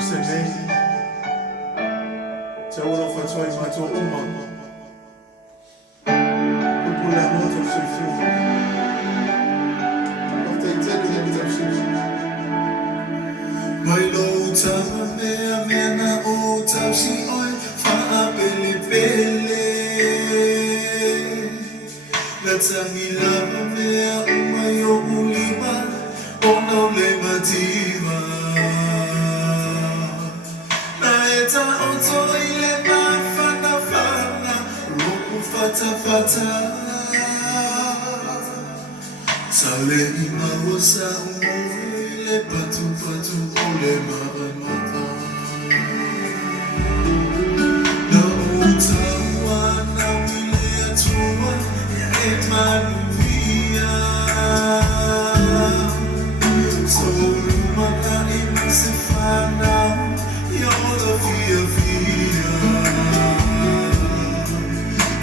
Semeni Tawala fatwa imato umma Kukula moto sifu After intelligent tafsiri Mailo utame amena utafsi oi Fa'a pele pele Latangila mea umayo ulima Ona ulema tima Oto ile mafana fana Roku fata fata Sale ima wasa ile patu patu ole mata Na utawa na wile atua ya emanuvia Soluma na imasifana Yola via via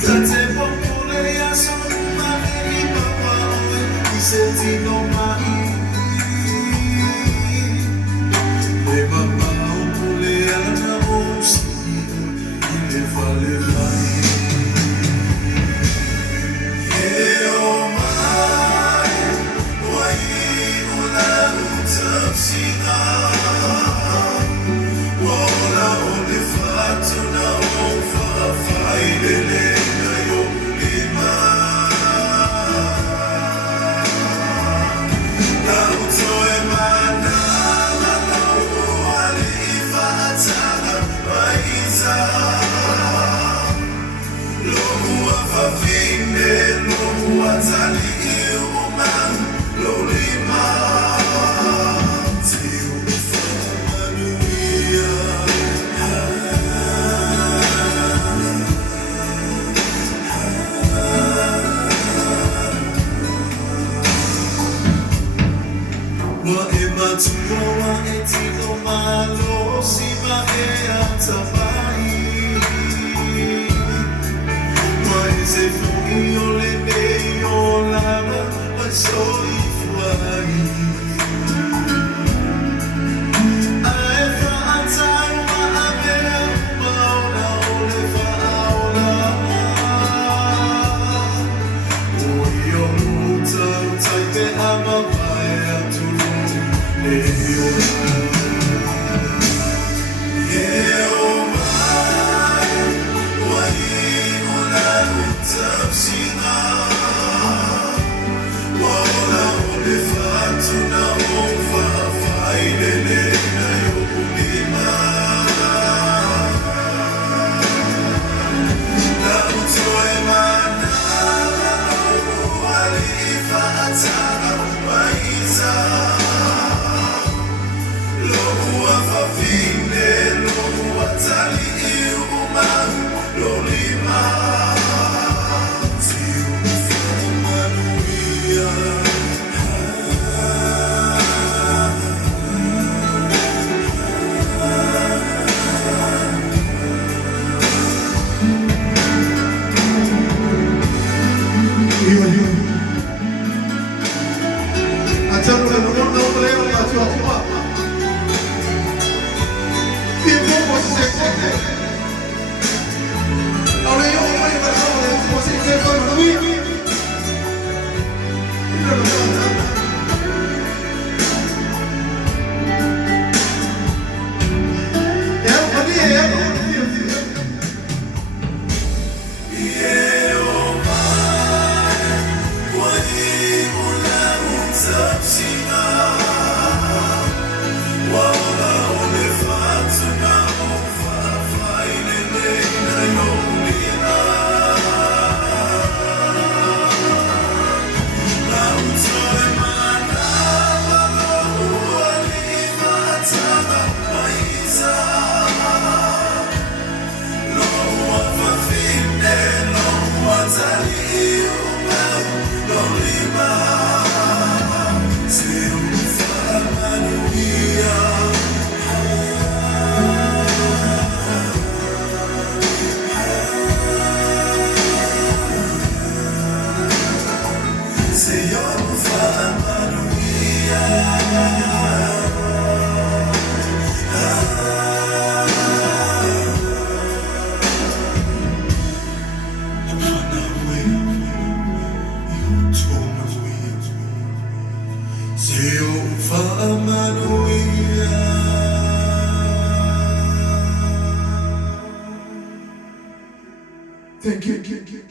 Tate popole ya sonu maneni papa oe Iseti no mai Le mama opole ana osi Ile vale vai Eo mai Wai ula utapsina Ola ole fatu na ofa faidele na yolima Na utoe mana na uale ifatana maiza Lomu afavine, lomu atali iuman, lolima Wa ematua wa etino malo sima e atabai Wa ezefu iole ne iolana wa soi fuai Aefa atai wa amea maona ole faola Oio uta utaipe amavai atulu Eo mai, wai una utapsina Wala ole fatuna Thank you.